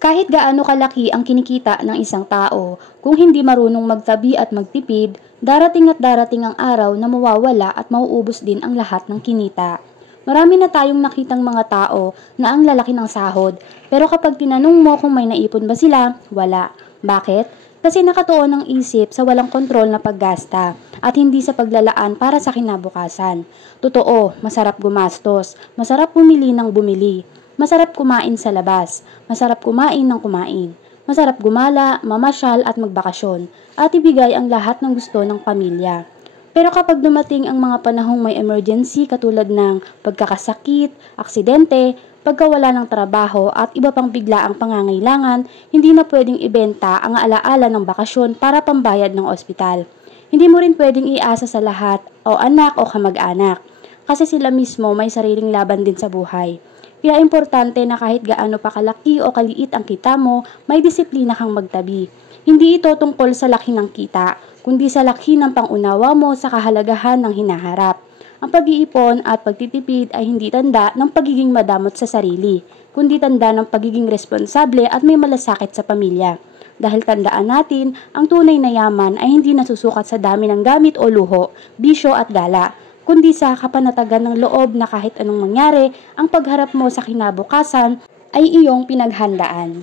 Kahit gaano kalaki ang kinikita ng isang tao, kung hindi marunong magtabi at magtipid, darating ang araw na mawawala at mauubos din ang lahat ng kinita. Marami na tayong nakitang mga tao na ang lalaki ng sahod, pero kapag tinanong mo kung may naipon ba sila, wala. Bakit? Kasi nakatuon ang isip sa walang kontrol na paggasta at hindi sa paglalaan para sa kinabukasan. Totoo, masarap gumastos, masarap bumili ng bumili, masarap kumain sa labas, masarap kumain ng kumain, masarap gumala, mamasyal at magbakasyon, at ibigay ang lahat ng gusto ng pamilya. Pero kapag dumating ang mga panahong may emergency katulad ng pagkakasakit, aksidente, pagkawala ng trabaho at iba pang biglaang pangangailangan, hindi na pwedeng ibenta ang alaala ng bakasyon para pambayad ng ospital. Hindi mo rin pwedeng iasa sa lahat o anak o kamag-anak kasi sila mismo may sariling laban din sa buhay. Kaya importante na kahit gaano pa kalaki o kaliit ang kita mo, may disiplina kang magtabi. Hindi ito tungkol sa laki ng kita, kundi sa laki ng pangunawa mo sa kahalagahan ng hinaharap. Ang pag-iipon at pagtitipid ay hindi tanda ng pagiging madamot sa sarili, kundi tanda ng pagiging responsable at may malasakit sa pamilya. Dahil tandaan natin, ang tunay na yaman ay hindi nasusukat sa dami ng gamit o luho, bisyo at gala, kundi sa kapanatagan ng loob na kahit anong mangyari, ang pagharap mo sa kinabukasan ay iyong pinaghandaan.